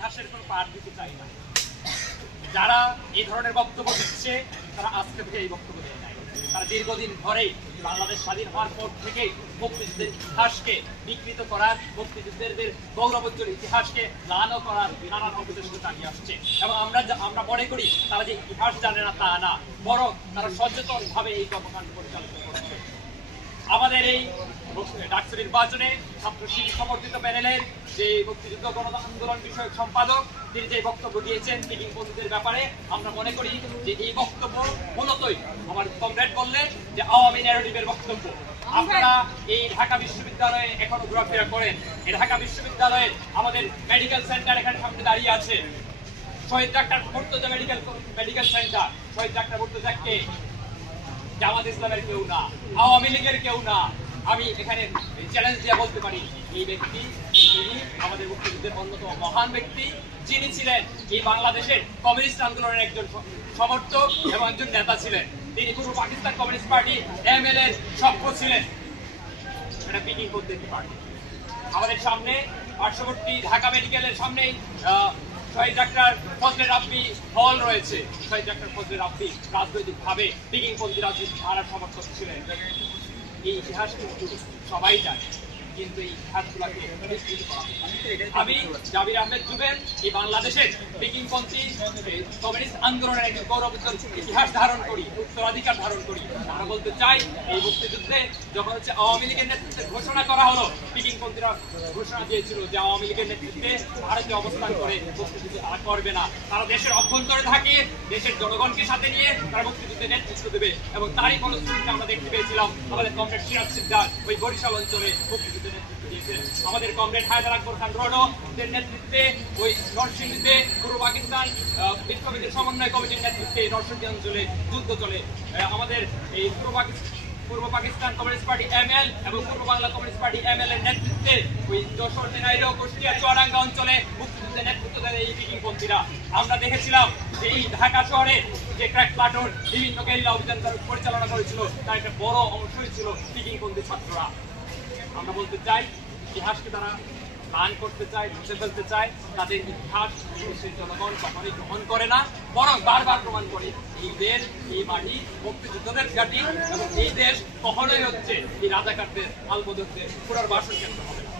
ইতিহাসের কোনো পাঠ দিতে চাই না। যারা এই ধরনের বক্তব্য দিচ্ছে, তারা আজকে থেকে এই বক্তব্য দেয় নাই। তারা দীর্ঘদিন ধরেই বাংলাদেশ স্বাধীন হওয়ার পর থেকেই মুক্তিযুদ্ধের ইতিহাসকে বিকৃত করার মুক্তিযুদ্ধের গৌরবোজ্জ্বল ইতিহাসকে লানো করার নানান অপদেশকে চালিয়ে আসছে। এবং আমরা আমরা মনে করি, তারা যে ইতিহাস জানে না তা না, বরং তারা সচেতন ভাবে এই কর্মকাণ্ড পরিচালিত করছে। আমাদের এই ডাকসু নির্বাচনে ছাত্র শিবির সমর্থিত প্যানেলের যে মুক্তিযুদ্ধ গণ আন্দোলন বিষয়ক সম্পাদক, তিনি যে বক্তব্য দিয়েছেন মিটিং বন্ধুদের ব্যাপারে, আমরা মনে করি যে এই বক্তব্য মূলতই আমার কমরেড বললেন যে আওয়ামী ন্যারেটিভের বক্তব্য। আপনারা এই ঢাকা বিশ্ববিদ্যালয়ে এখনও ঘোরাফেরা করেন। এই ঢাকা বিশ্ববিদ্যালয়ে আমাদের মেডিকেল সেন্টার এখানে সামনে দাঁড়িয়ে আছে। শহীদ doctor Murtaza medical medical centre শহীদ ডাক্তার মুর্তজা কে জামাত ইসলামের কেউ না, আওয়ামী লীগের কেউ না। আমি এখানে চ্যালেঞ্জ দিয়ে বলতে পারি, এই ব্যক্তি তিনি আমাদের মুক্তিযুদ্ধের অন্যতম মহান ব্যক্তি, যিনি ছিলেন এই বাংলাদেশের কমিউনিস্ট আন্দোলনের একজন সমর্থক এবং একজন নেতা ছিলেন। তিনি পূর্ব Pakistan communist party M L এর সভ্য ছিলেন। এটা পিটিং করতে পার্টি আমাদের সামনে পার্শ্ববর্তী ঢাকা মেডিকেলের সামনেই শহীদ ডাক্তার ফজলে রাব্বি হল রয়েছে। শহীদ ডাক্তার ফজলে রাব্বি রাজনৈতিকভাবে পিকিং পন্থী রাজনীতি ধারার সমর্থক ছিলেন। এই ইতিহাস কিন্তু সবাই জানে। কিন্তু এই না। আমি জাবির আহমেদ জুবের এই বাংলাদেশের পিকিং পন্থী কমিউনিস্ট আন্দোলনের একটি গৌরবোজ্জ্বল ইতিহাস ধারণ করি, উত্তরাধিকার ধারণ করি আমরা বলতে চাই, এই মুক্তিযুদ্ধে যখন হচ্ছে আওয়ামী লীগের নেতৃত্বে ঘোষণা করা হলো পিকিং পন্থীরা ঘোষণা দিয়েছিল যে আওয়ামী লীগের নেতৃত্বে ভারতে অবস্থান করে মুক্তিযুদ্ধ তারা করবে না তারা দেশের অভ্যন্তরে থাকে, দেশের জনগণকে সাথে নিয়ে তারা মুক্তিযুদ্ধে নেতৃত্ব দেবে এবং তারই ফলশ্রুতিতে আমরা দেখতে পেয়েছিলাম আমাদের কমরেড সিরাজ সিদ্ধার ওই বরিশাল অঞ্চলে মুক্তিযুদ্ধে আমাদের কমরেড হায়দার আকবর খান রনো এর নেতৃত্বে ওই নরসিংদীতে পূর্ব পাকিস্তান বিক্ষোভীদের সমন্বয় কমিটির নেতৃত্বে নরসিংদী অঞ্চলে যুদ্ধ চলে। আমাদের এই পূর্ব পূর্ব পাকিস্তান কমিউনিস্ট পার্টি এমএল এবং পূর্ব বাংলা কমিউনিস্ট পার্টি এমএল এর নেতৃত্বে ওই যশোর তেনাইরো কুষ্টিয়া চুয়াডাঙ্গা অঞ্চলে মুক্তিযুদ্ধে নেতৃত্ব দেন এই পিকিংপন্থীরা আমরা দেখেছিলাম যে এই ঢাকা শহরে যে ক্র্যাক প্লাটুন বিভিন্ন গেরিলা অভিযান পরিচালনা করেছিল, তার একটা বড় অংশই ছিল পিকিংপন্থী ছাত্ররা। আমরা বলতে চাই, ইতিহাসকে তারা দান করতে চায় মুছে ফেলতে চায়, তাদের ইতিহাস দেশের জনগণ কখনোই গ্রহণ করে না, বরং বারবার প্রমাণ করে এই দেশ, এই মাটি মুক্তিযুদ্ধদের ঘাঁটি এবং এই দেশ কখনোই হচ্ছে এই রাজাকারদের, আলবদরদের পুনর্বাসন কেন্দ্র হবে না।